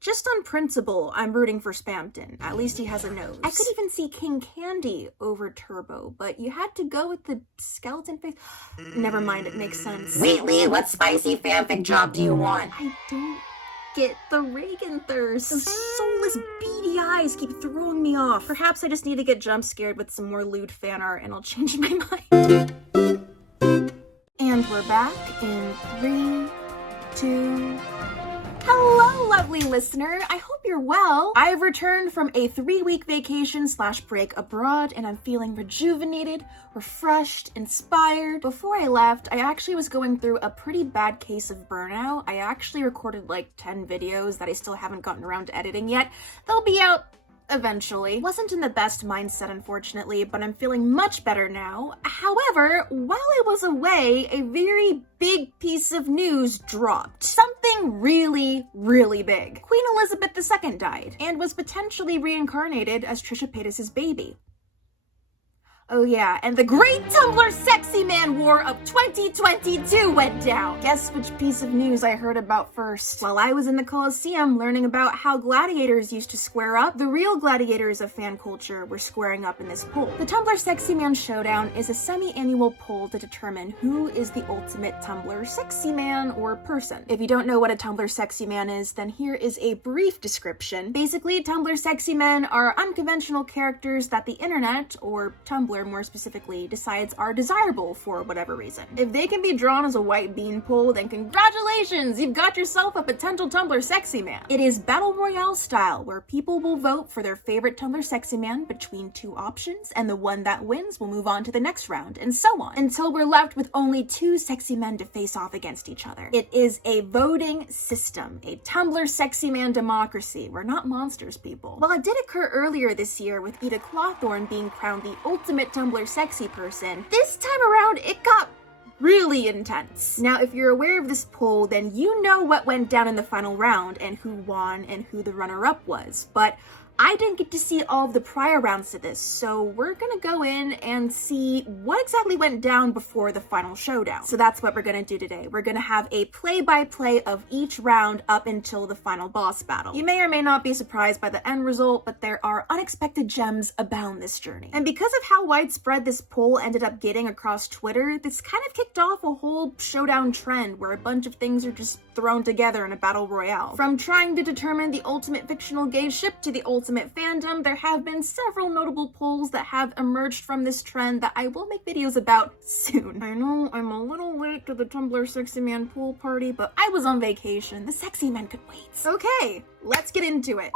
Just on principle, I'm rooting for Spamton. At least he has a nose. I could even see King Candy over Turbo, but you had to go with the skeleton face. Never mind, it makes sense. Wheatley, what spicy fanfic job do you want? I don't get the Reagan thirst. Those soulless, beady eyes keep throwing me off. Perhaps I just need to get jump scared with some more lewd fan art and I'll change my mind. And we're back in 3, 2... Hello, lovely listener. I hope you're well. I've returned from a 3-week vacation/break abroad, and I'm feeling rejuvenated, refreshed, inspired. Before I left, I actually was going through a pretty bad case of burnout. I actually recorded like 10 videos that I still haven't gotten around to editing yet. They'll be out eventually. Wasn't in the best mindset, unfortunately, but I'm feeling much better now. However, while I was away, a very big piece of news dropped. Something really, really big. Queen Elizabeth II died and was potentially reincarnated as Trisha Paytas' baby. Oh yeah, and the great Tumblr sexy man war of 2022 went down. Guess which piece of news I heard about first? While I was in the Colosseum learning about how gladiators used to square up, the real gladiators of fan culture were squaring up in this poll. The Tumblr Sexy Man Showdown is a semi-annual poll to determine who is the ultimate Tumblr sexy man or person. If you don't know what a Tumblr sexy man is, then here is a brief description. Basically, Tumblr sexy men are unconventional characters that the internet, or Tumblr more specifically, decides are desirable for whatever reason. If they can be drawn as a white beanpole, then congratulations, you've got yourself a potential Tumblr sexy man. It is battle royale style, where people will vote for their favorite Tumblr sexy man between 2 options, and the one that wins will move on to the next round, and so on, until we're left with only 2 sexy men to face off against each other. It is a voting system, a Tumblr sexy man democracy. We're not monsters, people. While it did occur earlier this year with 𝓈𝓍𝓶𝓂𝒂𝓃 being crowned the ultimate Tumblr sexy person, this time around it got really intense. Now, if you're aware of this poll, then you know what went down in the final round and who won and who the runner-up was, but I didn't get to see all of the prior rounds to this, so we're gonna go in and see what exactly went down before the final showdown. So that's what we're gonna do today. We're gonna have a play-by-play of each round up until the final boss battle. You may or may not be surprised by the end result, but there are unexpected gems abound this journey. And because of how widespread this poll ended up getting across Twitter, this kind of kicked off a whole showdown trend where a bunch of things are just thrown together in a battle royale. From trying to determine the ultimate fictional gay ship to the ultimate fandom, there have been several notable polls that have emerged from this trend that I will make videos about soon. I know I'm a little late to the Tumblr sexy man pool party, but I was on vacation. The sexy men could wait. Okay, let's get into it.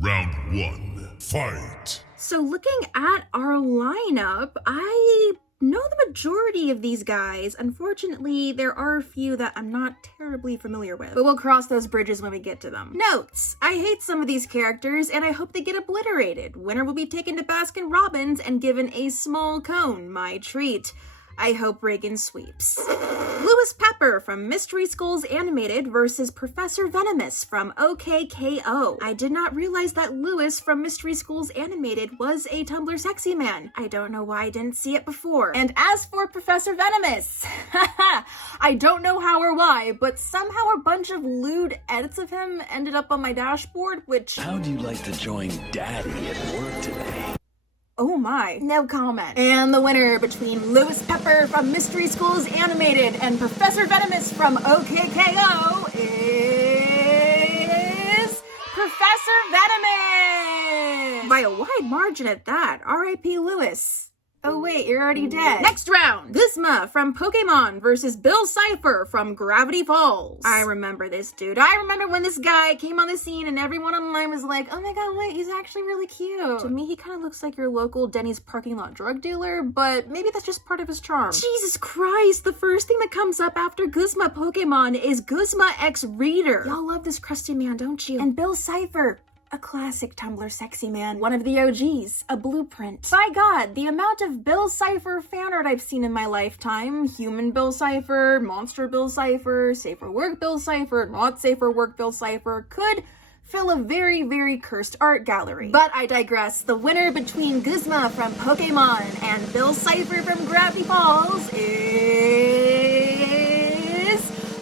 Round 1, fight! So looking at our lineup, I know the majority of these guys. Unfortunately, there are a few that I'm not terribly familiar with, but we'll cross those bridges when we get to them. Notes: I hate some of these characters and I hope they get obliterated. Winner will be taken to Baskin Robbins and given a small cone, my treat. I hope Reagan sweeps. Lewis Pepper from Mystery Skulls Animated versus Professor Venomous from OKKO. I did not realize that Lewis from Mystery Skulls Animated was a Tumblr sexy man. I don't know why I didn't see it before. And as for Professor Venomous, I don't know how or why, but somehow a bunch of lewd edits of him ended up on my dashboard, which... How'd you like to join Daddy at work today? Oh my, no comment. And the winner between Lewis Pepper from Mystery Skulls Animated and Professor Venomous from OKKO is Professor Venomous! By a wide margin at that. R.I.P. Lewis. Oh wait, you're already dead. Next round, 𝓈𝓍𝓎𝓂𝒂𝓃 from Pokemon versus Bill Cipher from Gravity Falls. I remember this dude. I remember when this guy came on the scene and everyone online was like, oh my god, wait, he's actually really cute. To me, he kind of looks like your local Denny's parking lot drug dealer, but maybe that's just part of his charm. Jesus Christ, the first thing that comes up after 𝓈𝓍𝓎 Pokemon is 𝓈𝓍𝓎 X Reader. Y'all love this crusty man, don't you? And Bill Cipher, a classic Tumblr sexy man, one of the OGs, a blueprint. By God, the amount of Bill Cipher fan art I've seen in my lifetime, human Bill Cipher, monster Bill Cipher, safe for work Bill Cipher, not safe for work Bill Cipher, could fill a very, very cursed art gallery. But I digress. The winner between 𝓈𝓍𝓎 from Pokemon and Bill Cipher from Gravity Falls is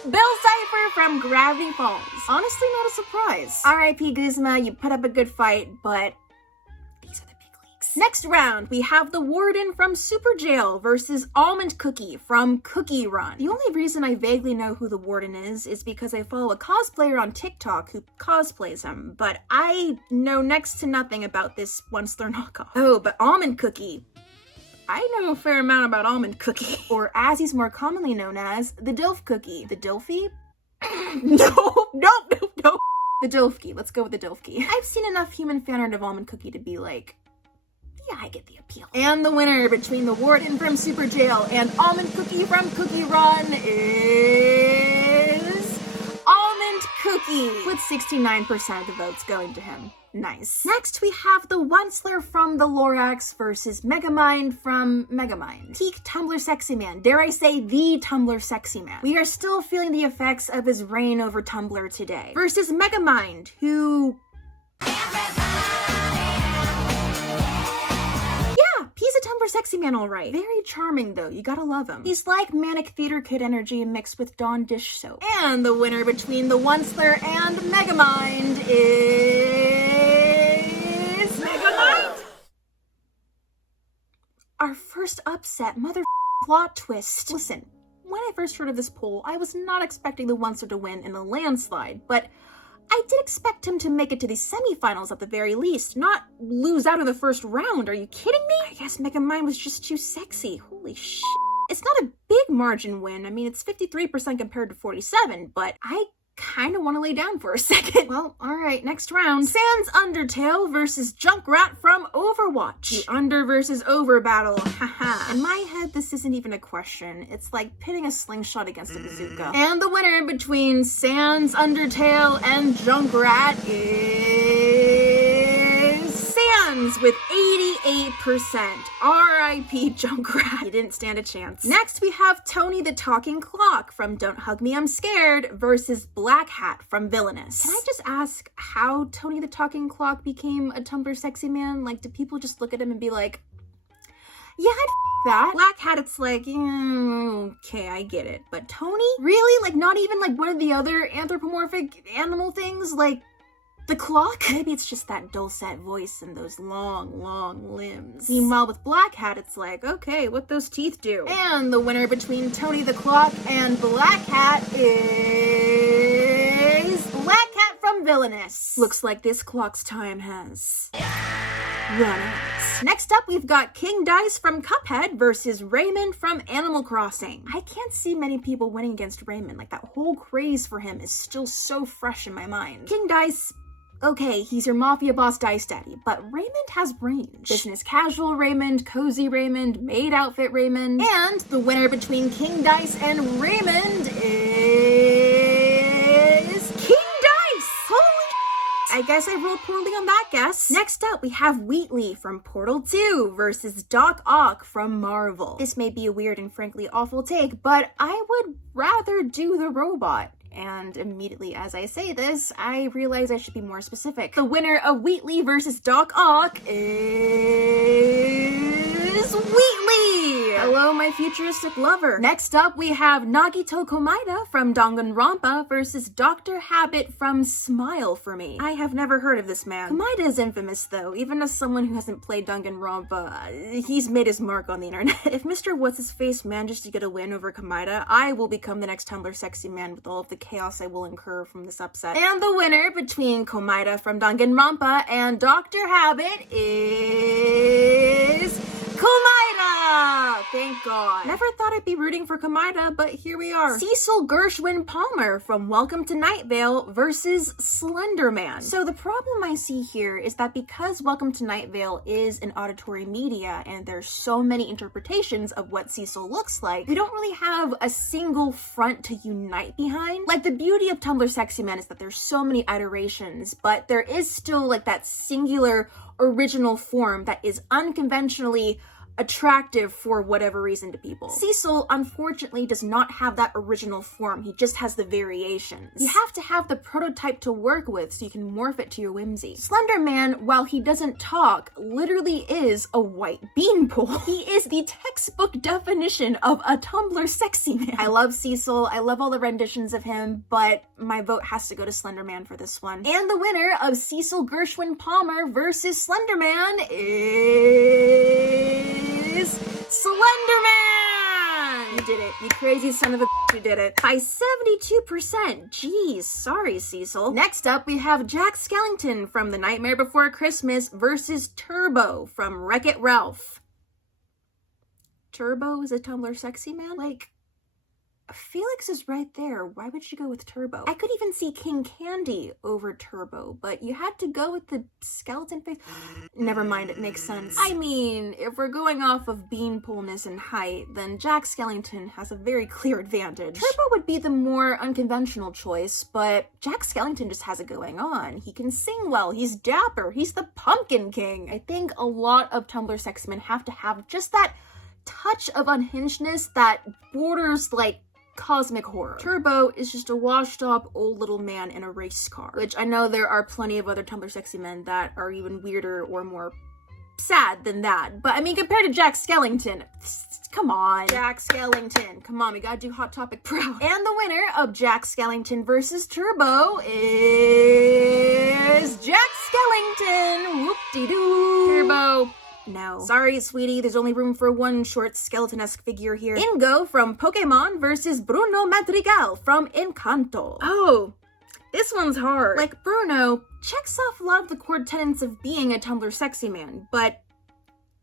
Bill Cipher from Gravity Falls. Honestly, not a surprise. R.I.P. 𝓈𝓍𝓎𝓂𝒶𝓃, you put up a good fight, but these are the big leagues. Next round, we have the Warden from Super Jail versus Almond Cookie from Cookie Run. The only reason I vaguely know who the Warden is because I follow a cosplayer on TikTok who cosplays him, but I know next to nothing about this 𝓈𝓈𝓏 knockoff. Oh, but Almond Cookie. I know a fair amount about Almond Cookie, or as he's more commonly known as, the Dilf Cookie. The Dilfy? No. The Dilfky. Let's go with the Dilfky. I've seen enough human fan art of Almond Cookie to be like, yeah, I get the appeal. And the winner between the Warden from Super Jail and Almond Cookie from Cookie Run is Almond Cookie, with 69% of the votes going to him. Nice. Next, we have the 𝓈𝓈𝓏 from the Lorax versus Megamind from Megamind. Peak Tumblr sexy man. Dare I say, the Tumblr sexy man. We are still feeling the effects of his reign over Tumblr today. Versus Megamind, who... he's a Tumblr sexy man, all right. Very charming, though. You gotta love him. He's like manic theater kid energy mixed with Dawn dish soap. And the winner between the 𝓈𝓈𝓏 and Megamind is... Megamind! Our first upset, mother plot twist. Listen, when I first heard of this poll, I was not expecting the 𝓈𝓈𝓏 to win in a landslide, but I did expect him to make it to the semifinals at the very least, not lose out in the first round. Are you kidding me? I guess Megamind was just too sexy. Holy shit. It's not a big margin win. I mean, it's 53% compared to 47, but I kind of want to lay down for a second. Well, all right, next round. Sans Undertale versus Junkrat from Overwatch. The under versus over battle. Haha. In my head, this isn't even a question. It's like pitting a slingshot against a bazooka. And the winner between Sans Undertale and Junkrat is Sans with 88%. R.I.P. Junkrat. You didn't stand a chance. Next, we have Tony the Talking Clock from Don't Hug Me, I'm Scared versus Black Hat from Villainous. Can I just ask how Tony the Talking Clock became a Tumblr sexy man? Like, do people just look at him and be like, yeah, I'd that? Black Hat, it's like, okay, I get it. But Tony? Really? Like, not even like one of the other anthropomorphic animal things? Like, the clock? Maybe it's just that dulcet voice and those long limbs. Meanwhile, with Black Hat, it's like, okay, what those teeth do? And the winner between Tony the Clock and Black Hat is Black Hat from Villainous. Looks like this clock's time has run out. Next up, we've got King Dice from Cuphead versus Raymond from Animal Crossing. I can't see many people winning against Raymond. Like, that whole craze for him is still so fresh in my mind. King Dice, okay, he's your mafia boss Dice Daddy, but Raymond has range. Business casual Raymond, cozy Raymond, maid outfit Raymond, and the winner between King Dice and Raymond is King Dice! Holy I guess I rolled poorly on that guess. Next up, we have Wheatley from Portal 2 versus Doc Ock from Marvel. This may be a weird and frankly awful take, but I would rather do the robot. And immediately as I say this, I realize I should be more specific. The winner of Wheatley versus Doc Ock is Wheatley! Hello, my futuristic lover. Next up, we have Nagito Komaeda from Danganronpa versus Dr. Habit from Smile for Me. I have never heard of this man. Komaeda is infamous though, even as someone who hasn't played Danganronpa. He's made his mark on the internet. If Mr. What's-His-Face manages to get a win over Komaeda, I will become the next Tumblr sexy man with all of the chaos I will incur from this upset. And the winner between Komaeda from Danganronpa and Dr. Habit is Komaeda! Thank God. Never thought I'd be rooting for Komaeda, but here we are. Cecil Gershwin Palmer from Welcome to Night Vale versus Slenderman. So the problem I see here is that because Welcome to Night Vale is an auditory media and there's so many interpretations of what Cecil looks like, we don't really have a single front to unite behind. Like, the beauty of Tumblr Sexy Men is that there's so many iterations, but there is still like that singular original form that is unconventionally attractive for whatever reason to people. Cecil, unfortunately, does not have that original form. He just has the variations. You have to have the prototype to work with so you can morph it to your whimsy. Slender Man, while he doesn't talk, literally is a white beanpole. He is the textbook definition of a Tumblr sexy man. I love Cecil. I love all the renditions of him, but my vote has to go to Slender Man for this one. And the winner of Cecil Gershwin Palmer versus Slender Man is Slender Man! You did it. You crazy son of a bitch, you did it. By 72%. Jeez, sorry, Cecil. Next up, we have Jack Skellington from The Nightmare Before Christmas versus Turbo from Wreck-It Ralph. Turbo is a Tumblr sexy man? Like, Felix is right there. Why would you go with Turbo? I could even see King Candy over Turbo, but you had to go with the skeleton face. Never mind, it makes sense. I mean, if we're going off of beanpoleness and height, then Jack Skellington has a very clear advantage. Turbo would be the more unconventional choice, but Jack Skellington just has it going on. He can sing well, he's dapper, he's the Pumpkin King. I think a lot of Tumblr sexy men have to have just that touch of unhingedness that borders like cosmic horror. Turbo is just a washed up old little man in a race car, which I know there are plenty of other Tumblr sexy men that are even weirder or more sad than that. But I mean, compared to Jack Skellington, come on. Jack Skellington. Come on, we gotta do Hot Topic proud. And the winner of Jack Skellington versus Turbo is Jack Skellington. Whoop-de-doo. Turbo. No. Sorry, sweetie, there's only room for one short skeleton-esque figure here. Ingo from Pokemon versus Bruno Madrigal from Encanto. Oh, this one's hard. Like, Bruno checks off a lot of the core tenets of being a Tumblr sexy man, but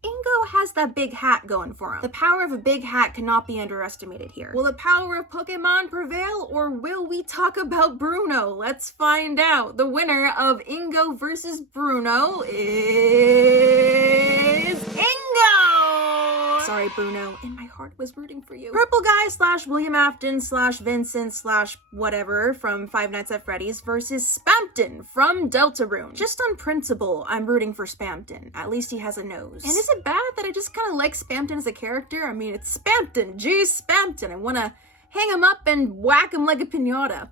Ingo has that big hat going for him. The power of a big hat cannot be underestimated here. Will the power of Pokemon prevail, or will we talk about Bruno? Let's find out. The winner of Ingo versus Bruno is Ingo! Sorry, Bruno. In my heart was rooting for you. Purple Guy / William Afton / Vincent / whatever from Five Nights at Freddy's versus Spampton from Deltarune. Just on principle, I'm rooting for Spampton. At least he has a nose. And is it bad that I just kind of like Spampton as a character? I mean, it's Spampton. Geez, Spampton. I want to hang him up and whack him like a piñata.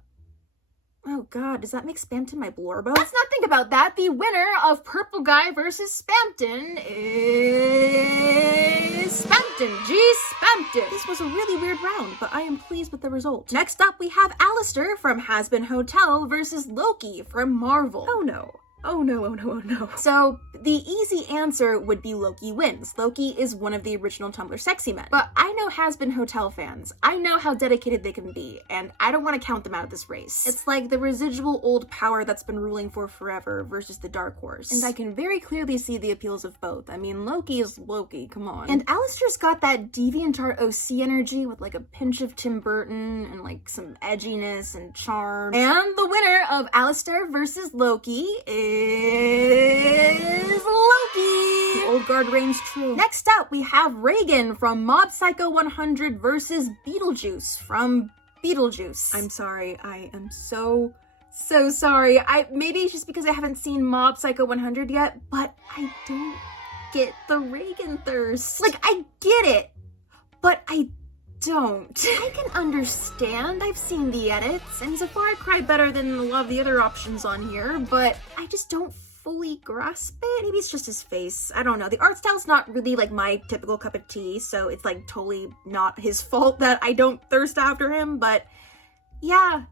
Oh god, does that make Spampton my blorbo? Let's not think about that. The winner of Purple Guy versus Spampton is Spampton. Geez, Spampton. This was a really weird round, but I am pleased with the result. Next up, we have Alistair from Has Been Hotel versus Loki from Marvel. Oh no. Oh no, oh no, oh no. So, the easy answer would be Loki wins. Loki is one of the original Tumblr sexy men. But I know Has Been Hotel fans. I know how dedicated they can be, and I don't want to count them out of this race. It's like the residual old power that's been ruling for forever versus the Dark Horse. And I can very clearly see the appeals of both. I mean, Loki is Loki, come on. And Alistair's got that DeviantArt OC energy with like a pinch of Tim Burton and like some edginess and charm. And the winner of Alistair versus Loki is Loki! The old guard reigns true. Next up, we have Reagan from Mob Psycho 100 versus Beetlejuice from Beetlejuice. I'm sorry, I am so sorry. Maybe it's just because I haven't seen Mob Psycho 100 yet, but I don't get the Reagan thirst. Like, I get it, but I don't. I can understand. I've seen the edits, and he's a far cry better than a lot of the other options on here, but I just don't fully grasp it. Maybe it's just his face. I don't know. The art style's not really like my typical cup of tea, so it's like totally not his fault that I don't thirst after him, but yeah,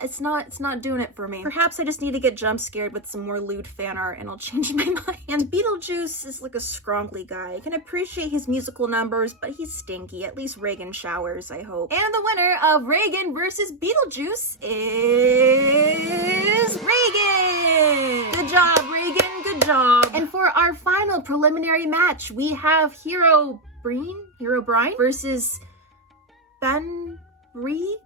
it's not doing it for me. Perhaps I just need to get jump scared with some more lewd fan art and I'll change my mind. And Beetlejuice is like a scroungly guy. I can appreciate his musical numbers, but he's stinky. At least Reagan showers, I hope. And the winner of Reagan versus Beetlejuice is Reagan! Good job, Reagan, good job. And for our final preliminary match, we have Herobrine versus Ben Ray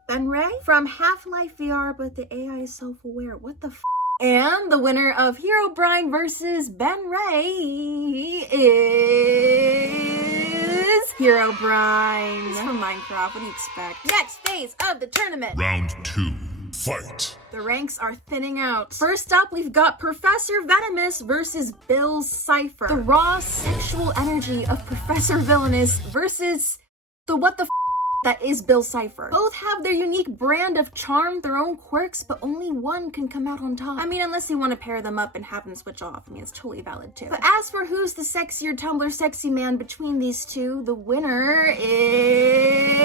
from Half-Life VR, but the AI is self-aware. What the f? And the winner of Herobrine versus Ben Ray is Herobrine. He's from Minecraft. What do you expect? Next phase of the tournament. Round 2. Fight. The ranks are thinning out. First up, we've got Professor Venomous versus Bill Cipher. The raw sexual energy of Professor Villainous versus the what the f that is Bill Cipher. Both have their unique brand of charm, their own quirks, but only one can come out on top. I mean, unless you want to pair them up and have them switch off. I mean, it's totally valid too. But as for who's the sexier Tumblr sexy man between these two, the winner is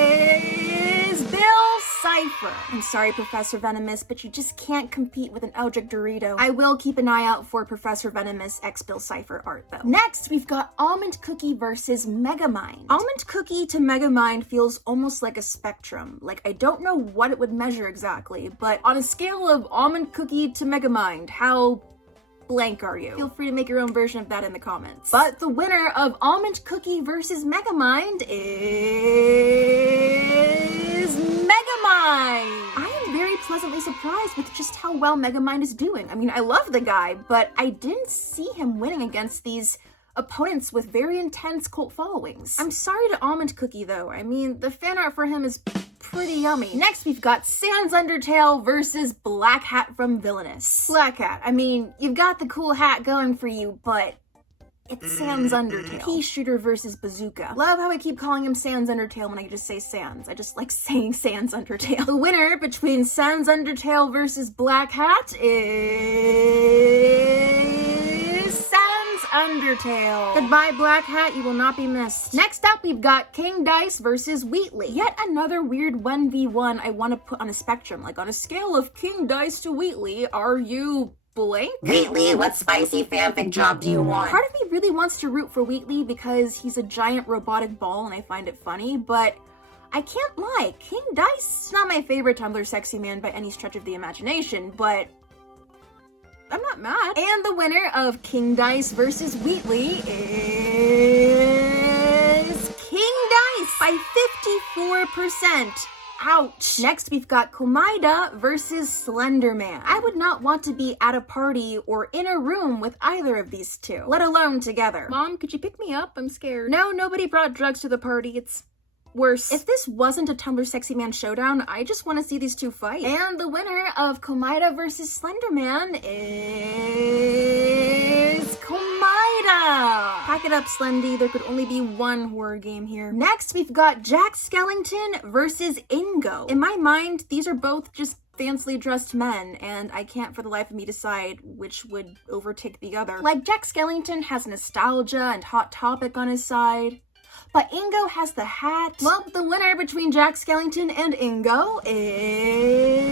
Bill Cipher. I'm sorry, Professor Venomous, but you just can't compete with an 𝓈𝓍𝓎𝓂𝒶𝓃. I will keep an eye out for Professor Venomous x Bill Cipher art, though. Next, we've got Almond Cookie versus Megamind. Almond Cookie to Megamind feels almost like a spectrum. Like, I don't know what it would measure exactly, but on a scale of Almond Cookie to Megamind, how blank are you? Feel free to make your own version of that in the comments. But the winner of Almond Cookie versus Megamind is Megamind! I am very pleasantly surprised with just how well Megamind is doing. I mean, I love the guy, but I didn't see him winning against these opponents with very intense cult followings. I'm sorry to Almond Cookie though. I mean, the fan art for him is pretty yummy. Next, we've got Sans Undertale versus Black Hat from Villainous. Black Hat, I mean, you've got the cool hat going for you, but it's Sans Undertale. Pea Shooter versus Bazooka. Love how I keep calling him Sans Undertale when I just say Sans. I just like saying Sans Undertale. The winner between Sans Undertale versus Black Hat is Sans Undertale. Goodbye, Black Hat, you will not be missed. Next up, we've got King Dice versus Wheatley. Yet another weird 1v1 I want to put on a spectrum. Like, on a scale of King Dice to Wheatley, are you blank? Wheatley, what spicy fanfic job do you want? Part of me really wants to root for Wheatley because he's a giant robotic ball and I find it funny, but I can't lie, King Dice is not my favorite Tumblr sexy man by any stretch of the imagination, but I'm not mad. And the winner of King Dice versus Wheatley is King Dice by 54%. Ouch. Next, we've got 𝓈𝓂𝓶𝓃 versus Slenderman. I would not want to be at a party or in a room with either of these two, let alone together. Mom, could you pick me up? I'm scared. No, nobody brought drugs to the party. It's worse. If this wasn't a Tumblr Sexy Man showdown, I just want to see these two fight. And the winner of 𝓈𝓂𝓶𝓃 versus Slenderman is 𝓈𝓂𝓃. Pack it up, Slendy. There could only be one horror game here. Next, we've got Jack Skellington versus Ingo. In my mind, these are both just fancily dressed men, and I can't for the life of me decide which would overtake the other. Like, Jack Skellington has nostalgia and Hot Topic on his side, but Ingo has the hat. Well, the winner between Jack Skellington and Ingo is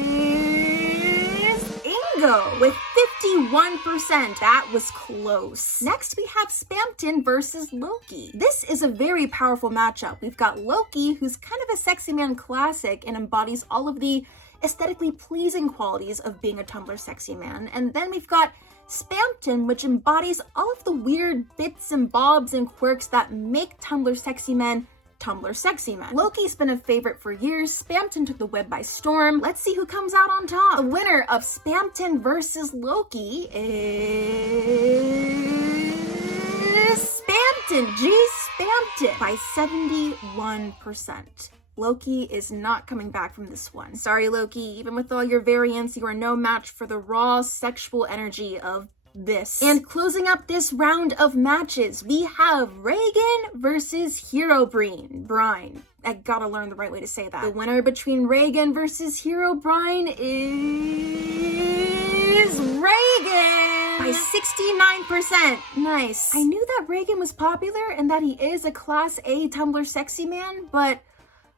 Ingo with 51%. That was close. Next, we have Spamton versus Loki. This is a very powerful matchup. We've got Loki, who's kind of a sexy man classic and embodies all of the aesthetically pleasing qualities of being a Tumblr sexy man. And then we've got Spamton, which embodies all of the weird bits and bobs and quirks that make Tumblr sexy men Tumblr sexy men. Loki's been a favorite for years. Spamton took the web by storm. Let's see who comes out on top. The winner of Spamton versus Loki is Spamton. G Spamton by 71%. Loki is not coming back from this one. Sorry, Loki, even with all your variants, you are no match for the raw sexual energy of this. And closing up this round of matches, we have Reagan versus Herobrine. I gotta learn the right way to say that. The winner between Reagan versus Herobrine is Reagan by 69%. Nice. I knew that Reagan was popular and that he is a Class A Tumblr sexy man, but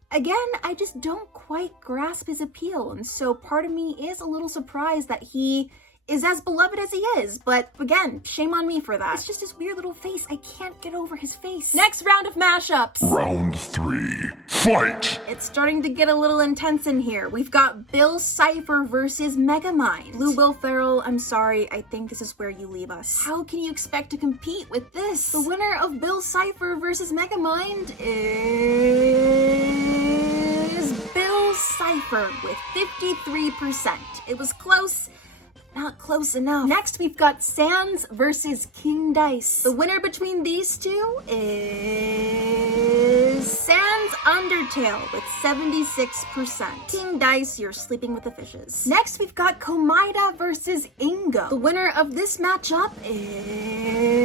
again, I just don't quite grasp his appeal, and so part of me is a little surprised that he is as beloved as he is, but again, shame on me for that. It's just his weird little face. I can't get over his face. Next round of mashups. Round 3. Fight! It's starting to get a little intense in here. We've got Bill Cipher versus Megamind. Blue Will Ferrell, I'm sorry, I think this is where you leave us. How can you expect to compete with this? The winner of Bill Cipher versus Megamind is Bill Cipher with 53%. It was close. Not close enough. Next, we've got Sans versus King Dice. The winner between these two is is Sans Undertale with 76%. King Dice, you're sleeping with the fishes. Next, we've got 𝓈𝓂𝒂𝓃 versus 𝓈𝑒𝓍𝓎𝓂𝒂𝓃. The winner of this matchup is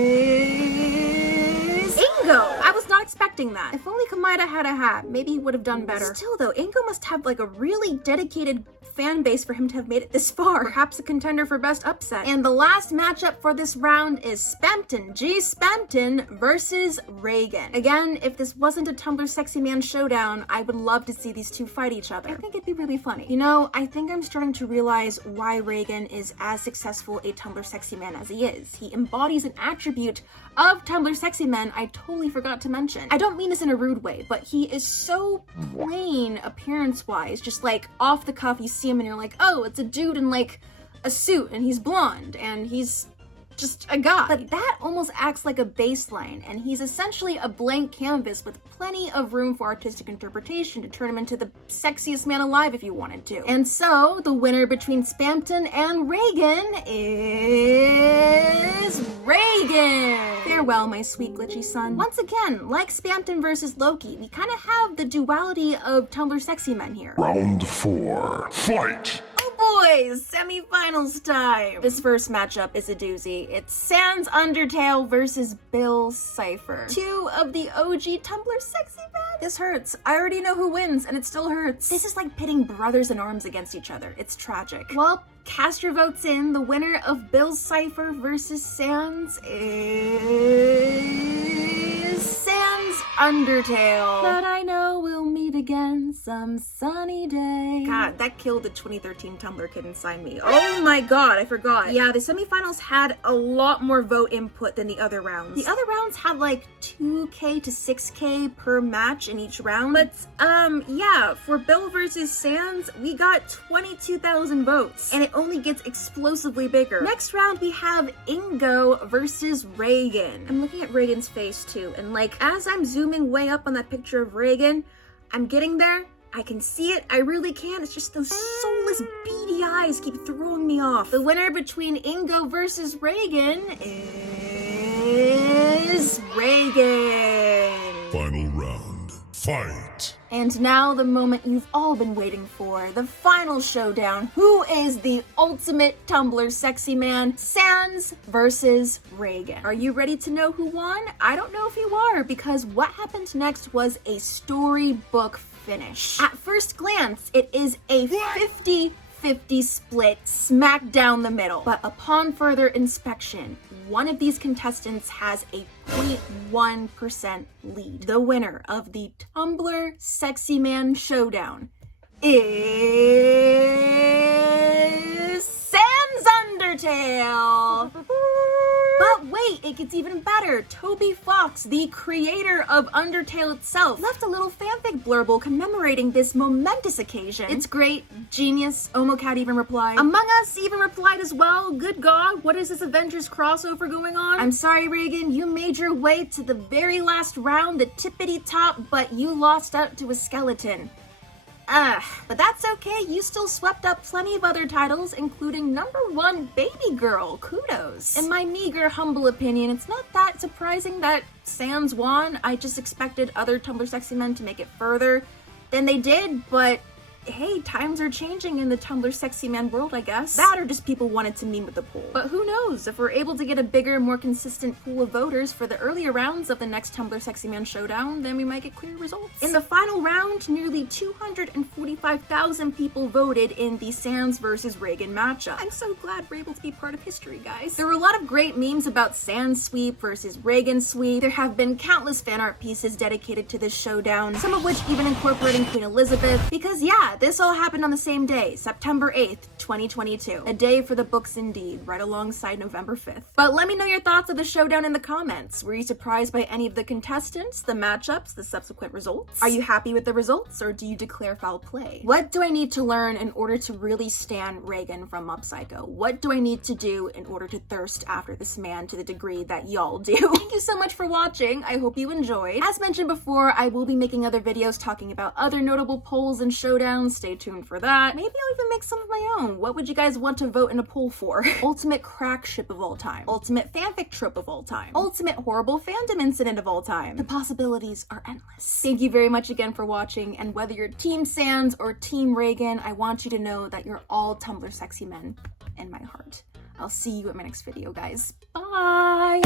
𝓈𝓐𝑒𝓍𝓎. I was not expecting that. If only 𝓈𝓂𝒂𝓃 had a hat, maybe he would have done better. Still though, 𝓈𝓐𝓍𝓏 must have like a really dedicated fan base for him to have made it this far. Perhaps a contender for best upset. And the last matchup for this round is Spamton versus Reagan. Again, if this wasn't a Tumblr Sexy Man showdown, I would love to see these two fight each other. I think it'd be really funny. You know, I think I'm starting to realize why Reagan is as successful a Tumblr Sexy Man as he is. He embodies an attribute of Tumblr Sexy Men I totally forgot to mention. I don't mean this in a rude way, but he is so plain appearance-wise, just like off the cuff, you see him and you're like, oh, it's a dude in like a suit and he's blonde and he's just a guy. But that almost acts like a baseline, and he's essentially a blank canvas with plenty of room for artistic interpretation to turn him into the sexiest man alive if you wanted to. And so, the winner between Spamton and Reagan is Reagan! Farewell, my sweet glitchy son. Once again, like Spamton versus Loki, we kind of have the duality of Tumblr Sexy Men here. Round 4. Fight! Boys, semifinals time! This first matchup is a doozy. It's Sans Undertale versus Bill Cipher. Two of the OG Tumblr Sexy Men. This hurts. I already know who wins, and it still hurts. This is like pitting brothers in arms against each other. It's tragic. Well, cast your votes in. The winner of Bill Cipher versus Sans is Sans Undertale. But I know we'll meet again some sunny day. God, that killed the 2013 Tumblr kid inside me. Oh my god, I forgot. Yeah, the semifinals had a lot more vote input than the other rounds. The other rounds had like 2K to 6K per match in each round. But, yeah, for Bill versus Sans, we got 22,000 votes. And it only gets explosively bigger. Next round, we have 𝓈𝓐𝓏 versus Reagan. I'm looking at Reagan's face too, and like, as I'm zooming way up on that picture of Reagan, I'm getting there. I can see it, I really can. It's just those soulless, beady eyes keep throwing me off. The winner between 𝓈𝓐𝓏 versus Reagan is Reagan. Final round. Fight! And now the moment you've all been waiting for, the final showdown. Who is the ultimate Tumblr Sexy Man? Sans versus Reagan. Are you ready to know who won? I don't know if you are, because what happened next was a storybook finish. At first glance, it is a 50-50 split smack down the middle. But upon further inspection, one of these contestants has a 0.1% lead. The winner of the Tumblr Sexy Man Showdown is Sans Undertale. But wait, it gets even better. Toby Fox, the creator of Undertale itself, left a little fanfic blurble commemorating this momentous occasion. It's great, genius. 𝓈𝓏𝓃𝓃 even replied. Among Us even replied as well. Good God, what is this Avengers crossover going on? I'm sorry, Reagan, you made your way to the very last round, the tippity top, but you lost out to a skeleton. But that's okay, you still swept up plenty of other titles, including #1 Baby Girl. Kudos. In my meager, humble opinion, it's not that surprising that Sans won. I just expected other Tumblr Sexy Men to make it further than they did, but hey, times are changing in the Tumblr Sexy Man world, I guess. That or just people wanted to meme with the poll. But who knows, if we're able to get a bigger, more consistent pool of voters for the earlier rounds of the next Tumblr Sexy Man showdown, then we might get clear results. In the final round, nearly 245,000 people voted in the Sans versus Reagan matchup. I'm so glad we're able to be part of history, guys. There were a lot of great memes about Sans sweep versus Reagan sweep. There have been countless fan art pieces dedicated to this showdown, some of which even incorporating Queen Elizabeth, because yeah, this all happened on the same day, September 8th, 2022. A day for the books indeed, right alongside November 5th. But let me know your thoughts of the showdown in the comments. Were you surprised by any of the contestants, the matchups, the subsequent results? Are you happy with the results, or do you declare foul play? What do I need to learn in order to really stan Reagan from Mob Psycho? What do I need to do in order to thirst after this man to the degree that y'all do? Thank you so much for watching. I hope you enjoyed. As mentioned before, I will be making other videos talking about other notable polls and showdowns. Semifinals, stay tuned for that. Maybe I'll even make some of my own. What would you guys want to vote in a poll for? Ultimate crack ship of all time. Ultimate fanfic trope of all time. Ultimate horrible fandom incident of all time. The possibilities are endless. Thank you very much again for watching, and whether you're Team Sans or Team Reagan, I want you to know that you're all Tumblr sexy men in my heart. I'll see you at my next video, guys. Bye!